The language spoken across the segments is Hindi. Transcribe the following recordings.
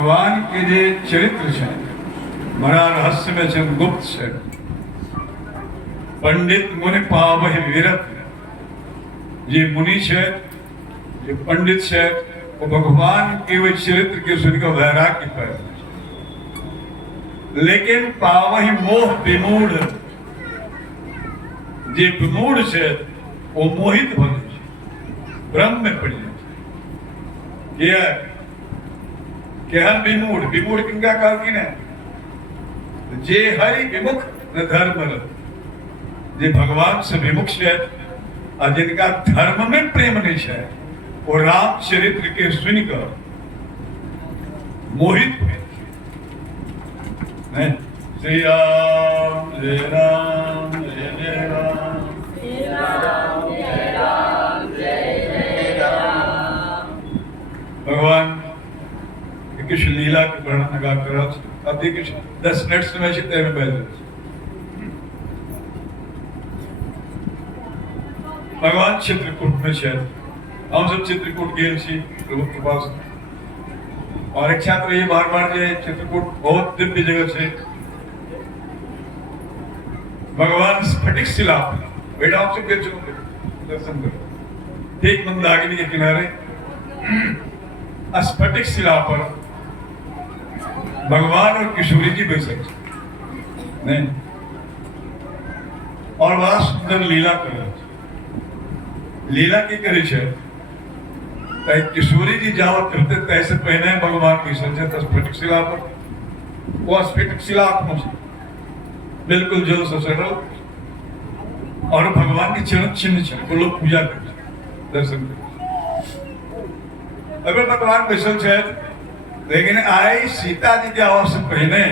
ભગવાન કે જે ચરિત્ર છે બડા રહસ્યમય છે, ગુપ્ત છે. पंडित मुनि पावहि विरत. ये मुनि है, ये पंडित है, वो भगवान के वे चरित्र के सुन का वैराग्य पर, लेकिन पावहि मोह विमूढ़. जे विमूढ़ है वो मोहित हो जाए, भ्रम में पड़ जाए. क्या विमूढ़? विमूढ़ किनका कहा कि ना, जे हरि विमुख न धर्म. जे भगवान से विमुख है और जिनका धर्म में प्रेम नहीं है, वो राम चरित्र के सुनकर मोहित हुए. श्री राम जय राम जय जय राम, श्री राम जय राम जय जय राम. भगवान कृष्ण लीला के वर्णन लगा कर अब देखिए 10 मिनट में चित्त में बैठ. भगवान चित्रकूट में है, हम सब चित्रकूट गए प्रभु के पास. और इच्छा तो ये बार बार जो चित्रकूट बहुत दिव्य जगह से भगवान स्फटिक शिला बेटा आपसे फिर चलो दर्शन करो. ठीक मंदाकिनी के किनारे स्फटिक शिला पर भगवान और किशोरी जी बैठे नहीं, और बड़ा सुंदर लीला कर रहे. लीला की करी है किशोरी जी जाओ करते तैसे पहने भगवान की संजय स्फटिक शिला पर. वो स्फटिक शिला बिल्कुल जल से सरल और भगवान के चरण चिन्ह है, वो लोग पूजा करते दर्शन करते. अगर भगवान बैसल है, लेकिन आई सीता जी के आवाज से पहले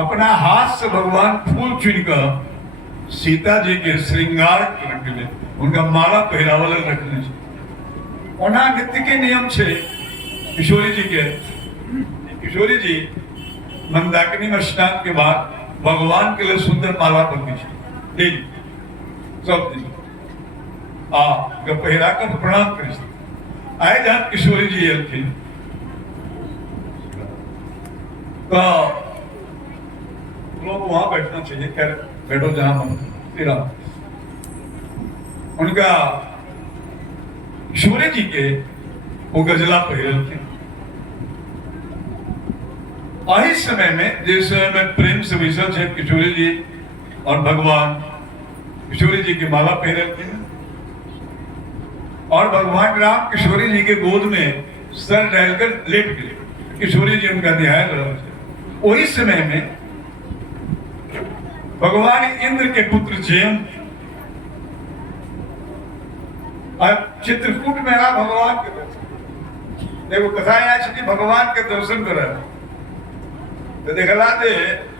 अपना हाथ से भगवान फूल चुनकर सीता जी के श्रृंगार करने के लिए उनका माला पहरावल रखने से उन्हें नित्य के नियम छे. किशोरी जी के किशोरी जी मंदाकिनी में स्नान के बाद भगवान के लिए सुंदर माला बनती है डेली सब दिन पहरा कर प्रणाम कर आए. जहां किशोरी जी थी तो लोग वहां बैठना चाहिए. खैर बैठो जहां मन तेरा. उनका किशोरी जी के वो गजला पहरल थे. आही समय में जिस समय में प्रेम से विशल है किशोरी जी और भगवान, किशोरी जी की माला पहरल थे और भगवान राम किशोरी जी के गोद में सर डालकर लेट गए. किशोरी जी उनका ध्यान रहा. वही समय में भगवान इंद्र के पुत्र जयंत चित्रकूट में रहा. भगवान के दर्शन देखो कथा यहाँ भगवान के दर्शन कर तो देखला दे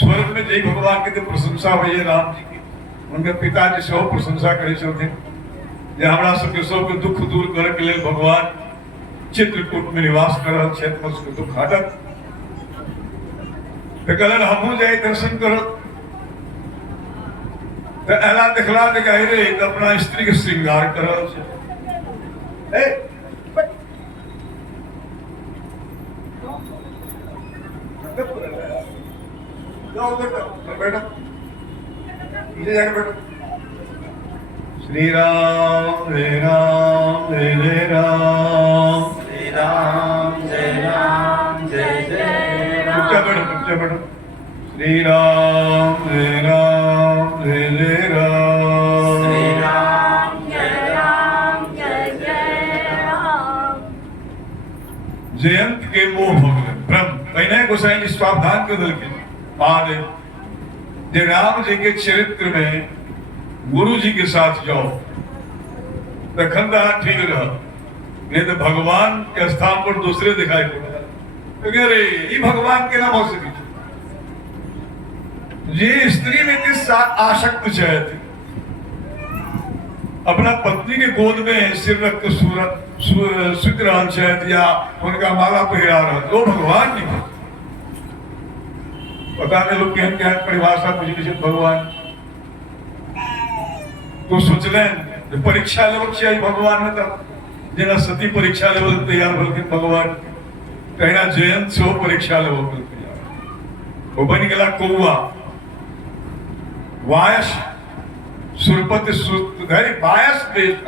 स्वर्ग में जय भगवान की तो प्रशंसा हुई है राम जी की. उनके पिताजी से प्रशंसा करे चलते हमारा सबके सबके दुख दूर करे के लिए भगवान चित्रकूट में निवास कर क्षेत्र में उसके दुख हटत. तो कहलन हमू जाए दर्शन करो तो एला दिखला दिखाई रे तो अपना स्त्री के श्रृंगार करल छे. बेटा इसे जाके बैठो. श्री राम जय राम जय जय राम, श्री राम जय जय राम. चुपचाप बैठो. श्री राम जय राम जय जय राम, श्री राम जय जय राम. जयंत के मोह भगवान ब्रह्म पहले गोसाई जी स्वावधान के दल के महादेव जे राम जी के चरित्र में गुरु जी के साथ जाओ तो खंदा ठीक रहा, नहीं तो भगवान के स्थान पर दूसरे दिखाई पड़ा. अरे ये भगवान के नाम हो सके. ये स्त्री में किस आसक्त है अपना पत्नी के गोद में सिर रख सुख रहा है या उनका माला पहरा रहा, तो भगवान नहीं. पता नहीं लोग क्या परिभाषा पूछी भगवान तो सोच लें परीक्षा लेवल चाहिए भगवान में तब जना सती परीक्षा लेवल तैयार भगवान तेना जयंत सो परीक्षा लेवो वो बन गया कौआ वायस सुरपति सुधारी वायस देश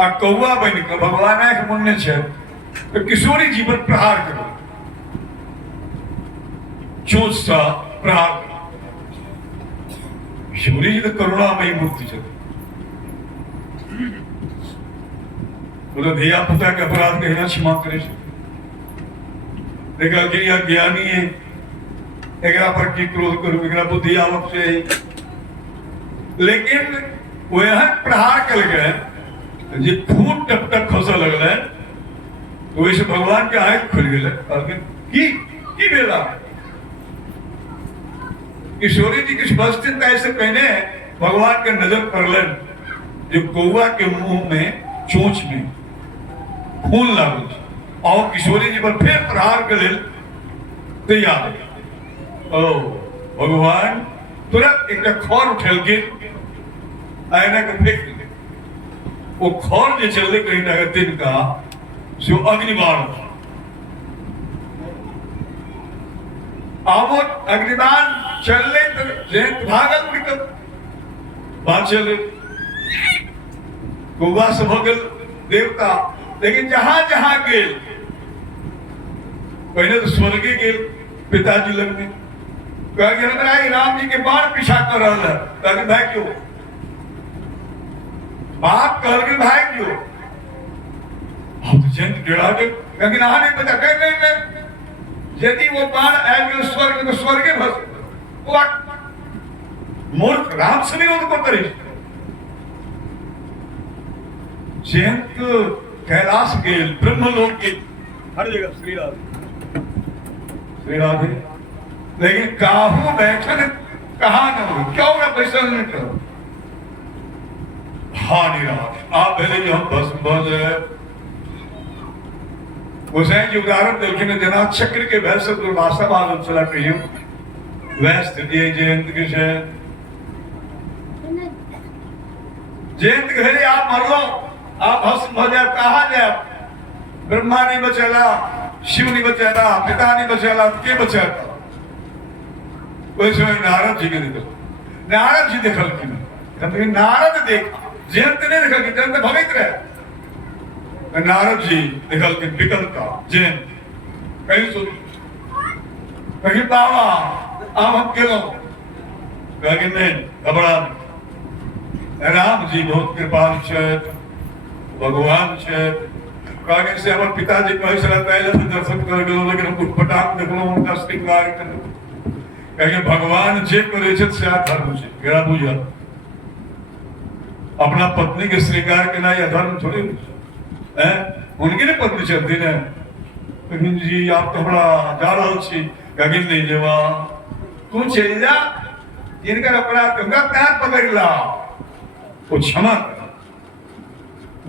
आ कौआ बन के भगवान के मुन्ने छे तो किशोरी जी पर प्रहार करो चोट सा प्रहार करो किशोरी जी तो करुणामयी मूर्ति छे बोलो धिया पुता के अपराध के हिना क्षमा करे देखा कि यह ज्ञानी है एकरा पर की क्रोध करूं एकरा बुद्धि आवक से लेकिन वो यहाँ प्रहार कर गए जे खून टप टप खसा लगल है तो वैसे भगवान के आंख खुल गए की बेला किशोरी जी किस बस्तिन ऐसे पहने भगवान के नजर पड़लन जो कौआ के मुंह में चोंच में खून लागल और किशोरी जी पर फिर प्रहार करे तैयार ओ भगवान तुरंत एक खौर उठल के आयना को फेंक दिले वो खौर जो चलने कहीं ना दिन का जो अग्निबाण आवो अग्निबाण चलने तो जयंत भागल उनके बात चले कौवा से भगल देवता लेकिन जहां जहां गेल पहले तो स्वर्गे गेल पिताजी लग में कहा हमरा राम जी के बाण पीछा कर रहा है कहा भाई क्यों बाप कह के भाई क्यों हम तो जंत गिरा के कहा ना नहीं पता कह नहीं यदि वो बाण आए गए स्वर्ग तो स्वर्गे भस वो मूर्ख राम से विरोध को करे जयंत कैलाश गेल ब्रह्मलोक के हर जगह श्री राधे लेकिन काहू बैठन कहा न हो क्यों ना पैसा नहीं करो हाँ निराश आप पहले जो हम बस बस हुसैन जी उदाहरण देखने में देना चक्र के भय से दुर्भाषा मालूम चला कही वह स्थिति है जयंत के शहर जयंत घरे आप मर लो आप भस्म हो जाए कहा जाए ब्रह्मा नहीं बचेला शिव नहीं बचेला पिता नहीं बचेला के बचेगा वैसे नारद जी के देखो नारद जी देखल कि नारद देखा जयंत ने देखा कि जयंत भवित रहे नारद जी देखल कि विकलता जयंत कहीं सुन कहीं बाबा आप हम के लो कहीं नहीं घबरा राम जी बहुत कृपाल छे भगवान छे कागे से हमारे पिताजी कहे चला पहले से दर्शन कर गए लेकिन हम उठपटाक देखलो उनका श्रृंगार कर कहे भगवान जे करे छे से धर्म छे केरा बुझा अपना पत्नी के श्रृंगार के ना ये धर्म थोड़ी है उनकी ने पत्नी चलती ने लेकिन जी आप तो बड़ा जा रहल छी कहे नहीं जेवा तू चल जा इनका अपराध गंगा पैर पकड़ ला वो क्षमा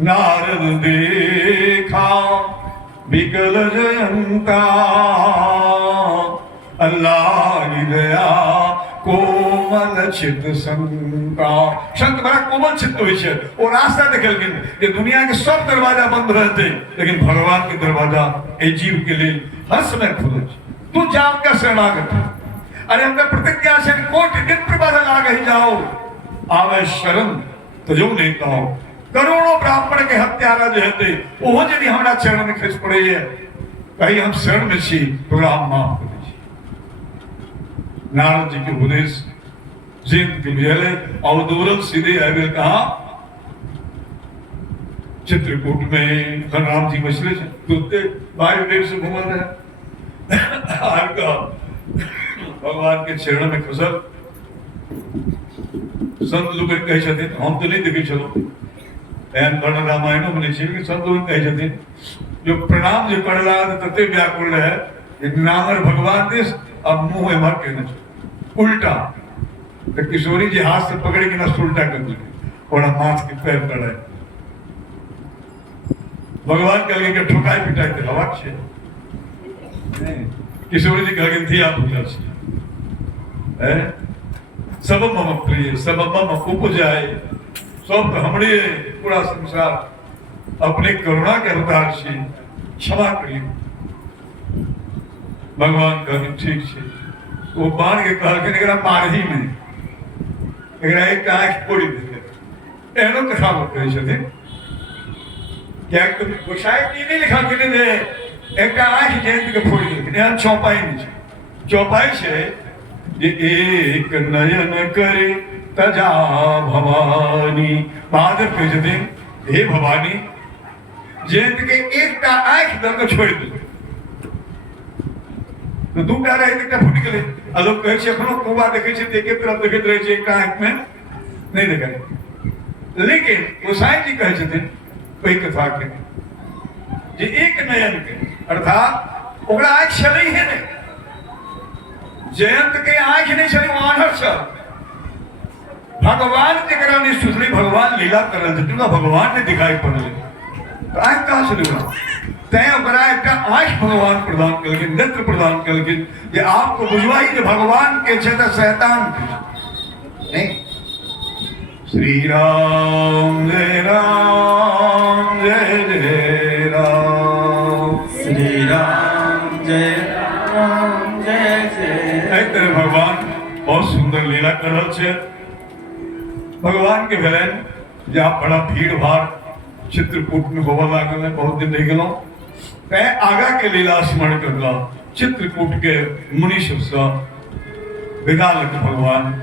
नारद देखा विकल जयंता अल्लाह दया कोमल चित संता संत बड़ा कोमल चित्त हुई है वो रास्ता निकल गए ये दुनिया के सब दरवाजा बंद रहते लेकिन भगवान के दरवाजा ए जीव के लिए हर समय खुले तू जाम का शरणागत अरे हमने प्रतिज्ञा से कोटि नित्य बदल आ गई जाओ आवे शरण तो जो नहीं कहो करोड़ों ब्राह्मण के हत्यारा जो होते वो यदि हमारा चरण में खिंच पड़े है कहीं हम शरण में छी तो राम माफ कर नारद जी के उपदेश जिंद के भेले और दूरल सीधे आगे कहा चित्रकूट में राम जी बचले तुरते बाहर देर से घूमल रहे आपका भगवान के चरण में खसल संत लोग कहे छथिन हम तो नहीं देखे चलो एहन वर्ण रामायणों में लिखे कि संत लोग कहे छथिन जो प्रणाम जो करला तते व्याकुल है एक नामर भगवान देश अब मुंह में मर के न उल्टा तो किशोरी जी हाथ से पकड़ के ना उल्टा कर दी और माथ के पैर पड़े भगवान कह के ठुकाई पिटाई के हवा छे किशोरी जी कह थी आप पूजा छे सब मम प्रिय सब मम उपजाए सब तो हमरे पूरा संसार अपने करुणा के अवतार से क्षमा करिए भगवान कहते ठीक है वो बाण के कहल के एकरा मार ही नहीं एकरा एक आंख फोड़ी देते एनो कथा कहै छथिन क्या तुम गोसाई की नहीं लिखा के दे एक आंख जयंत के फोड़ी देते एहन चौपाई नहीं चौपाई से जे एक नयन करे तजा भवानी बाद कहै छथिन हे भवानी जयंत के एकटा आंख दऽ कऽ छोड़ि दे तो दूटा रहे एकटा फूट गेलै आ लोग कहै छै एखनो कौआ देखै छै एके तरफ देखैत रहै छै एकटा आंख में नहीं देखै लेकिन गोसाई जी कहै छथिन ओहि कथा के जे एक नयन के अर्थात ओकरा आंख छलै हे नहीं जयंत के आंख नहीं छलै आन्हर छल भगवान जकरा नहीं सुधरी भगवान लीला करल छथिन भगवान ने दिखाई पड़लै तो आंख कहाँ छलै तैं ओकरा एकटा आंख भगवान प्रदान केलखिन नेत्र प्रदान केलखिन जे आपको बुझवाई जे भगवान के छै तऽ शैतान नहीं श्री राम जय राम जय जय राम श्री राम जय राम जय जय एक तरह भगवान बहुत सुंदर लीला कर रहल छै भगवान के भेलन जे आप बड़ा भीड़ भाड़ चित्रकूट में होबऽ लागल है बहुत दिन रह गेलहुँ तैं आगा के लीला स्मरण करला चित्रकूट के मुनि सबसँ विदा लग भगवान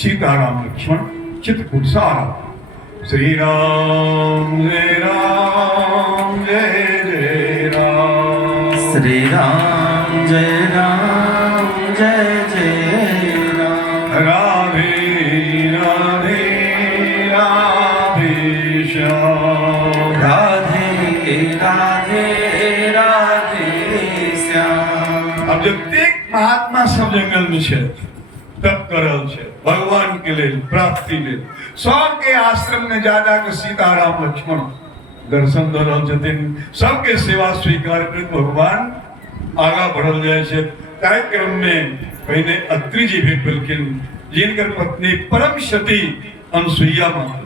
सीताराम लक्ष्मण चित्रकूट से आ रहा श्री राम जय राम जय जय राम श्री राम जय जय राम राधे राधे राधे श्याम राधे राधे राधे श्याम अब जतेक महात्मा सब जंगल में छै तप करल छै भगवान के लेल प्राप्ति लेल सबके आश्रम में जा के सीताराम लक्ष्मण दर्शन दऽ रहल छथिन सबके सेवा स्वीकार करैत भगवान आगा बढ़ल जाइ छै ताहि क्रम में पहिने अत्रि जी भेट भेलखिन जिनकर पत्नी परम सती अनसुईया माता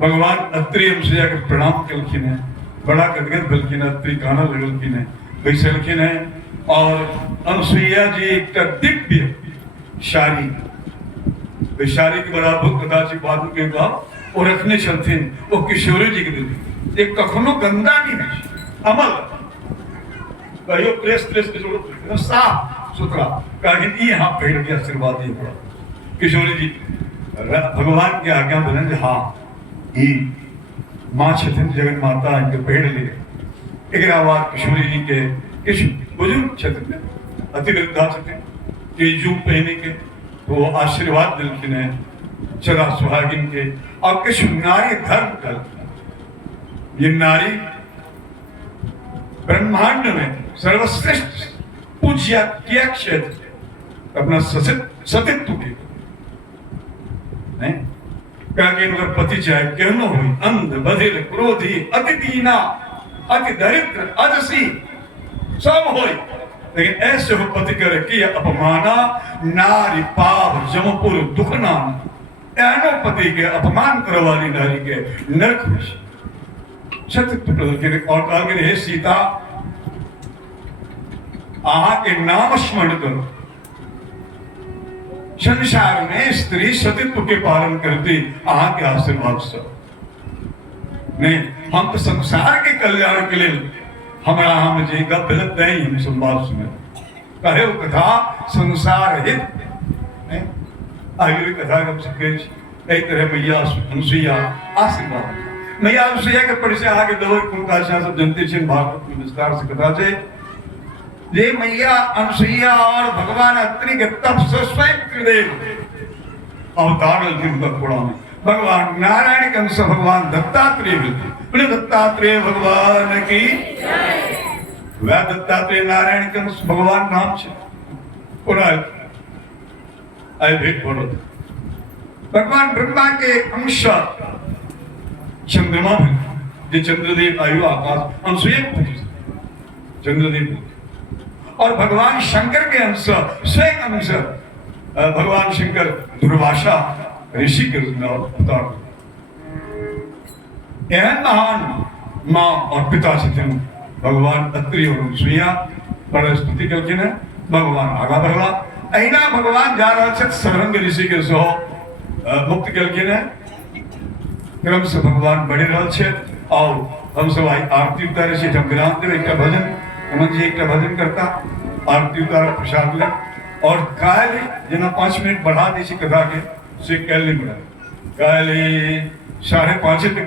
भगवान अत्रि अनसुईया के प्रणाम केलखिन है बड़ा गदगद भेलखिन अत्रि कानऽ लगलखिन है बैसलखिन है और अनसुईया जी एक दिव्य शारी शारी के बराबर कदाचित बाद में वो रखने चलथिन वो किशोरी जी के देती एक कखनो गंदा नहीं है अमल कहियो प्रेस के जरूरत नहीं साफ सुथरा कहीं यहाँ पेड़ के आशीर्वाद दिए पड़ा किशोरी जी भगवान के आज्ञा बने हाँ ई माँ छथिन जगन माता इनके पेड़ ले एक बाद किशोरी जी के किछु बुजुर्ग छथिन अति वृद्धा छथिन के जू पहने के तो आशीर्वाद दिलखिन है चला सुहागिन के और किछु नारी धर्म कल ये नारी ब्रह्मांड में सर्वश्रेष्ठ पूज्य किया क्षेत्र अपना सतित्व के नहीं अगर पति चाहे केहनो हुई अंध बधिर क्रोधी अति दीना अति दरिद्र अजसी सब होई लेकिन ऐसे हो पति करे कि अपमाना नारी पाप जमपुर दुखना एनो पति के अपमान करे वाली नारी के नरक और हे सीता आहा के नाम स्मरण करो संसार में स्त्री सतित्व के पालन करती आहा के आशीर्वाद से नहीं हम तो संसार के कल्याण के लिए हमारा हम जी गप गलत नहीं हम संवाद सुने कहे वो कथा संसार हित आयुर्वेद कथा कब सके एक तरह मैया अनसुईया आशीर्वाद मैया अनसुईया के परिचय आगे दो कुंका सब जनते छिन भागवत में विस्तार से कथा से ये मैया अनसुईया और भगवान अत्रि के तप से स्वयं त्रिदेव अवतार थोड़ा में भगवान नारायण के अंश भगवान दत्तात्रेय बोले दत्तात्रेय भगवान की वह दत्तात्रेय नारायण के अंश भगवान नाम छे आए भेंट पड़ो भगवान ब्रह्मा के अंश चंद्रमा जो चंद्रदेव आयु आकाश अनसुईया चंद्रदेव और भगवान शंकर के अंश स्वयं अंश भगवान शंकर दुर्वासा ऋषि के रूप में अवतार एहन महान माँ और पिता छथिन ભગવાન અત્રિ સુયા પણ સ્તુતિ કરતી ને ભગવાન આગા ભરવા અહીંના ભગવાન જા રહ્યા છે સરંગ ઋષિ કે સો મુક્ત करके क्रम से भगवान बढ़ रहा है। आओ हम सब आरती उतारे से जब विराम दे एक भजन हेमंत जी एक भजन करता आरती उतार प्रसाद ले और कायली जना 5 मिनट बढ़ा दी कथा के से कैली मिला कायली 5:30 तक